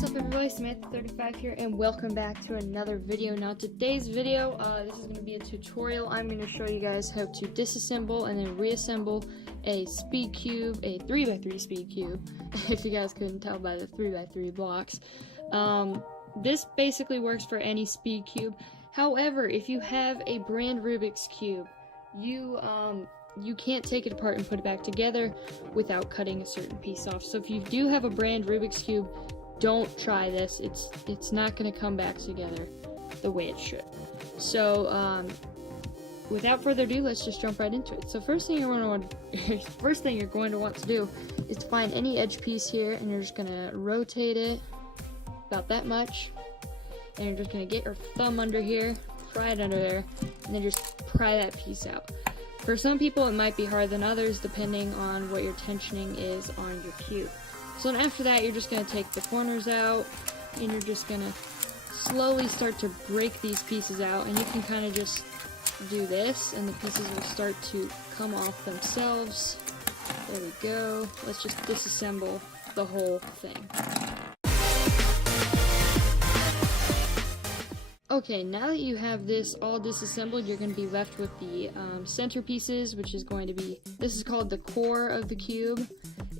What's up everybody, Samantha35 here, and welcome back to another video. Now today's video, this is going to be a tutorial. I'm going to show you guys how to disassemble and then reassemble a Speedcube, a 3x3 Speedcube, if you guys couldn't tell by the 3x3 blocks. This basically works for any Speedcube. However, if you have a brand Rubik's Cube, you can't take it apart and put it back together without cutting a certain piece off. So if you do have a brand Rubik's Cube, don't try this. It's not going to come back together the way it should. So without further ado, let's just jump right into it. So first thing you're going to want to do is to find any edge piece here, and you're just going to rotate it about that much, and you're just going to get your thumb under here, pry it under there, and then just pry that piece out. For some people it might be harder than others depending on what your tensioning is on your cube. So then after that, you're just going to take the corners out, and you're just going to slowly start to break these pieces out, and you can kind of just do this and the pieces will start to come off themselves. There we go. Let's just disassemble the whole thing. Okay, now that you have this all disassembled, you're going to be left with the center pieces, which is going to be, this is called the core of the cube.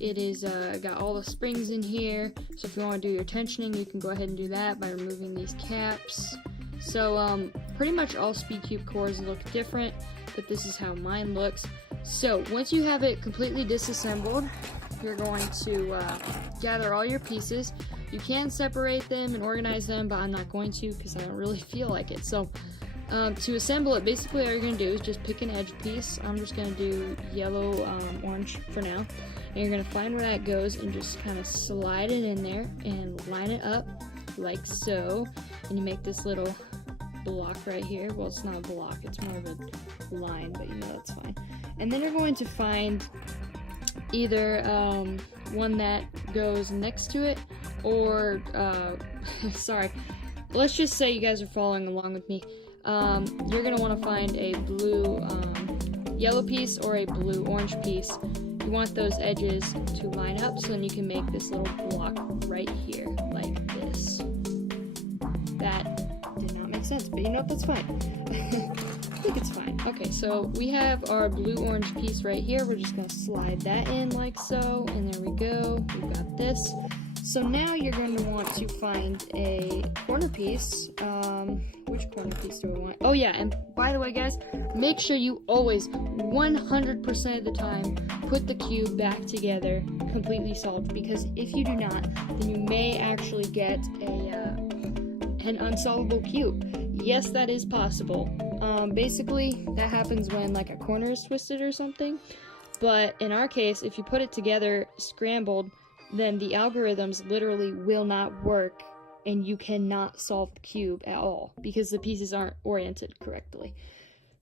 It is got all the springs in here, so if you want to do your tensioning, you can go ahead and do that by removing these caps. So pretty much all Speedcube cores look different, but this is how mine looks. So once you have it completely disassembled, you're going to gather all your pieces. You can separate them and organize them, but I'm not going to because I don't really feel like it. So to assemble it, basically all you're going to do is just pick an edge piece. I'm just going to do yellow, orange for now. And you're going to find where that goes and just kind of slide it in there and line it up like so. And you make this little block right here. Well, it's not a block, it's more of a line, but you know that's fine. And then you're going to find either one that goes next to it, or sorry, let's just say you guys are following along with me. You're going to want to find a blue yellow piece or a blue orange piece. You want those edges to line up, so then you can make this little block right here like this. That did not make sense, but you know what, that's fine. I think it's fine. Okay, so we have our blue orange piece right here. We're just going to slide that in like so, and there we go. We've got this. So now you're going to want to find a corner piece. Which corner piece do I want? Oh yeah, and by the way guys, make sure you always, 100% of the time, put the cube back together completely solved, because if you do not, then you may actually get an unsolvable cube. Yes, that is possible. Basically, that happens when like a corner is twisted or something, but in our case, if you put it together scrambled, then the algorithms literally will not work, and you cannot solve the cube at all because the pieces aren't oriented correctly.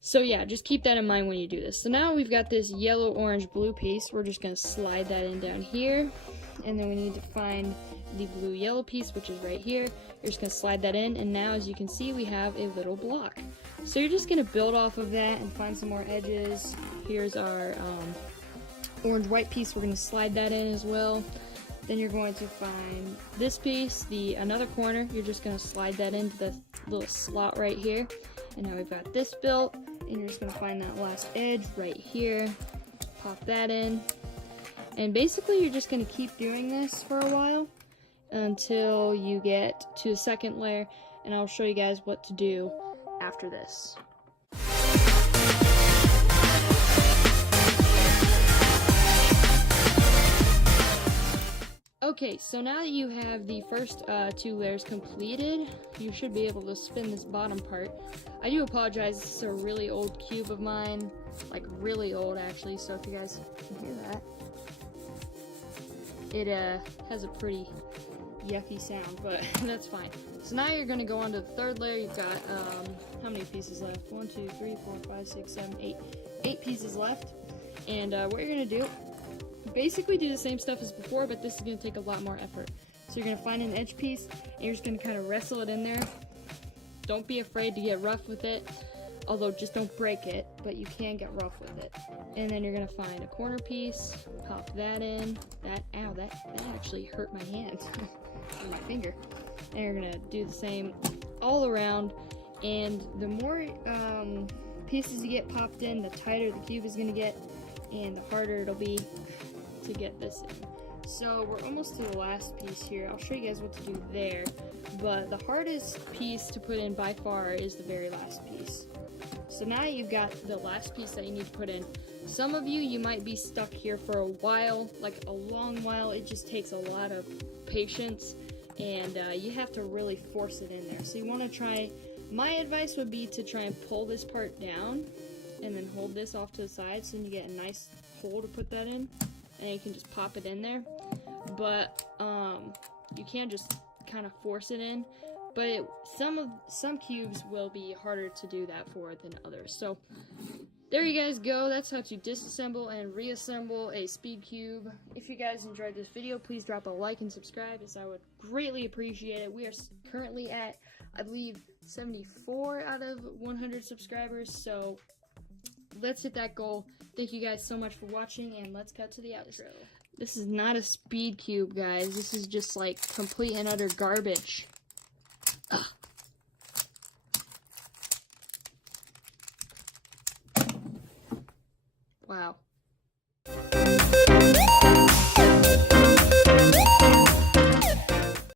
So yeah, just keep that in mind when you do this. So now we've got this yellow, orange, blue piece. We're just going to slide that in down here, and then we need to find the blue yellow piece, which is right here. You're just going to slide that in, and now as you can see, we have a little block. So you're just going to build off of that and find some more edges. Here's our orange white piece. We're going to slide that in as well. Then you're going to find this piece, another corner. You're just going to slide that into the little slot right here. And now we've got this built, and you're just going to find that last edge right here. Pop that in. And basically you're just going to keep doing this for a while until you get to the second layer, and I'll show you guys what to do after this. Okay, so now that you have the first two layers completed, you should be able to spin this bottom part. I do apologize, this is a really old cube of mine, like really old actually, so if you guys can hear that, it has a pretty yucky sound, but that's fine. So now you're going to go on to the third layer. You've got, how many pieces left? 1, 2, 3, 4, 5, 6, 7, 8. 8 pieces left, and what you're going to do, basically do the same stuff as before, but this is going to take a lot more effort. So you're going to find an edge piece, and you're just going to kind of wrestle it in there. Don't be afraid to get rough with it. although just don't break it, but you can get rough with it. And then you're gonna find a corner piece, pop that in. Ow, that actually hurt my hand. finger. And you're gonna do the same all around, and the more pieces you get popped in, the tighter the cube is gonna get, and the harder it'll be to get this in. So we're almost to the last piece here. I'll show you guys what to do there, but the hardest piece to put in by far is the very last piece. So now you've got the last piece that you need to put in. Some of you might be stuck here for a while, like a long while. It just takes a lot of patience, and you have to really force it in there. So you want to try, my advice would be to try and pull this part down and then hold this off to the side so you get a nice hole to put that in, and you can just pop it in there. But you can just kind of force it in, but some cubes will be harder to do that for than others. So there you guys go. That's how to disassemble and reassemble a Speedcube. If you guys enjoyed this video, please drop a like and subscribe, as I would greatly appreciate it. We are currently at, I believe, 74 out of 100 subscribers, so let's hit that goal. Thank you guys so much for watching, and let's cut to the outro. This is not a Speedcube, guys. This is just like complete and utter garbage. Ugh. Wow.